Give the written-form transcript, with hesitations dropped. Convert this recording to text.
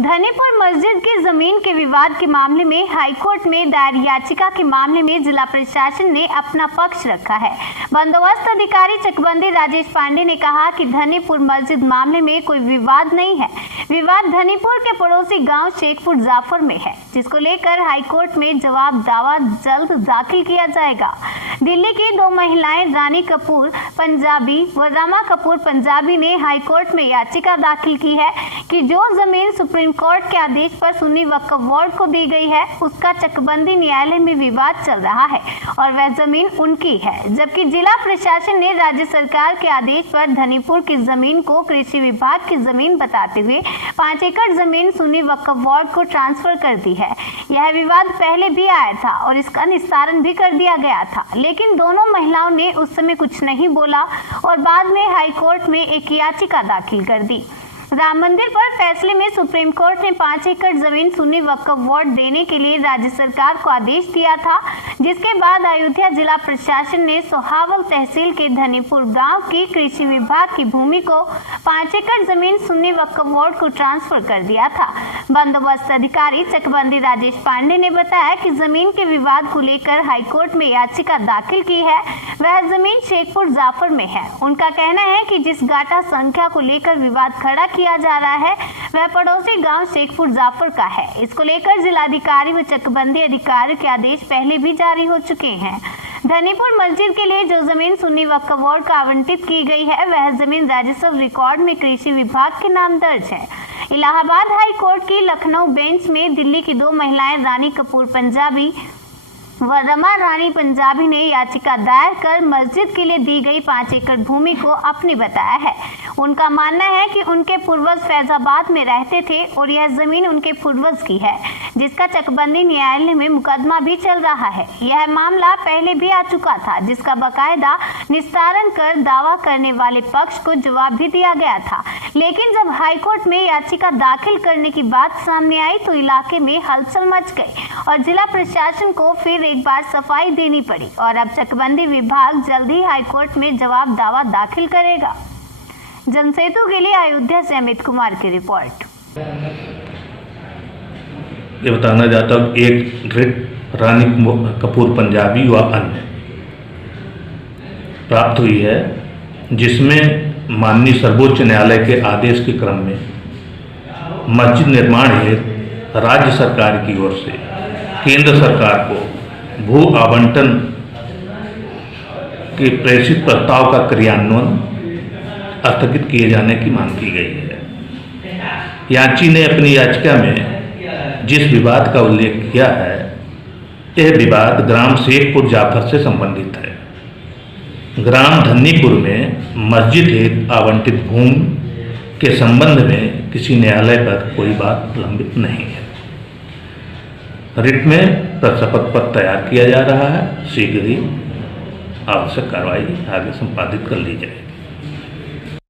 धनीपुर मस्जिद की जमीन के विवाद के मामले में हाईकोर्ट में दायर याचिका के मामले में जिला प्रशासन ने अपना पक्ष रखा है। बंदोबस्त अधिकारी चकबंदी राजेश पांडे ने कहा कि धनीपुर मस्जिद मामले में कोई विवाद नहीं है। विवाद धनीपुर के पड़ोसी गांव शेखपुर जाफर में है, जिसको लेकर हाईकोर्ट में जवाब दावा जल्द दाखिल किया जाएगा। दिल्ली की दो महिलाएं रानी कपूर पंजाबी व रमा कपूर पंजाबी ने हाईकोर्ट में याचिका दाखिल की है कि जो जमीन सुप्रीम कोर्ट के आदेश पर सुन्नी वक्फ बोर्ड को दी गई है, उसका चकबंदी न्यायालय में विवाद चल रहा है और वह जमीन उनकी है, जबकि जिला प्रशासन ने राज्य सरकार के आदेश पर धनीपुर की जमीन को कृषि विभाग की जमीन बताते हुए 5 एकड़ जमीन सुन्नी वक्फ बोर्ड को ट्रांसफर कर दी है। यह विवाद पहले भी आया था और इसका निस्तारण भी कर दिया गया था, लेकिन दोनों महिलाओं ने उस समय कुछ नहीं बोला और बाद में हाईकोर्ट में एक याचिका दाखिल कर दी। राम मंदिर पर फैसले में सुप्रीम कोर्ट ने 5 एकड़ जमीन सुन्नी वक्फ बोर्ड देने के लिए राज्य सरकार को आदेश दिया था, जिसके बाद अयोध्या जिला प्रशासन ने सोहावल तहसील के धनीपुर गांव की कृषि विभाग की भूमि को 5 एकड़ जमीन सुन्नी वक्फ बोर्ड को ट्रांसफर कर दिया था। बंदोबस्त अधिकारी चकबंदी राजेश पांडे ने बताया कि जमीन के विवाद को लेकर हाईकोर्ट में याचिका दाखिल की है, वह जमीन शेखपुर जाफर में है। उनका कहना है कि जिस गाटा संख्या को लेकर विवाद खड़ा किया जा रहा है, वह पड़ोसी गांव शेखपुर जाफर का है। इसको लेकर जिलाधिकारी व चकबंदी अधिकारी के आदेश पहले भी जारी हो चुके हैं। धनीपुर मस्जिद के लिए जो जमीन सुन्नी वक्फ बोर्ड को आवंटित की गई है, वह जमीन राजस्व रिकॉर्ड में कृषि विभाग के नाम दर्ज है। इलाहाबाद हाई कोर्ट की लखनऊ बेंच में दिल्ली की दो महिलाएं रानी कपूर पंजाबी व रमा रानी पंजाबी ने याचिका दायर कर मस्जिद के लिए दी गई 5 एकड़ भूमि को अपनी बताया है। उनका मानना है कि उनके पूर्वज फैजाबाद में रहते थे और यह जमीन उनके पूर्वज की है, जिसका चकबंदी न्यायालय में मुकदमा भी चल रहा है। यह मामला पहले भी आ चुका था, जिसका बाकायदा निस्तारण कर दावा करने वाले पक्ष को जवाब भी दिया गया था, लेकिन जब हाईकोर्ट में याचिका दाखिल करने की बात सामने आई तो इलाके में हलचल मच गई और जिला प्रशासन को फिर एक बार सफाई देनी पड़ी और अब चकबंदी विभाग जल्द ही हाईकोर्ट में जवाब दावा दाखिल करेगा। जनसेतु के लिए अयोध्या से अमित कुमार की रिपोर्ट। ये बताना चाहता हूँ, एक रिट रानी कपूर पंजाबी व अन्य प्राप्त हुई है, जिसमें माननीय सर्वोच्च न्यायालय के आदेश के क्रम में मस्जिद निर्माण हेतु राज्य सरकार की ओर से केंद्र सरकार को भू आवंटन के प्रेषित प्रस्ताव का क्रियान्वयन स्थगित किए जाने की मांग की गई है। याची ने अपनी याचिका में जिस विवाद का उल्लेख किया है, यह विवाद ग्राम शेखपुर जाफर से संबंधित है। ग्राम धनीपुर में मस्जिद हेतु आवंटित भूमि के संबंध में किसी न्यायालय पर कोई बात लंबित नहीं है। रिट में शपथ पत्र तैयार किया जा रहा है, शीघ्र ही आवश्यक कार्रवाई आगे संपादित कर ली जाएगी।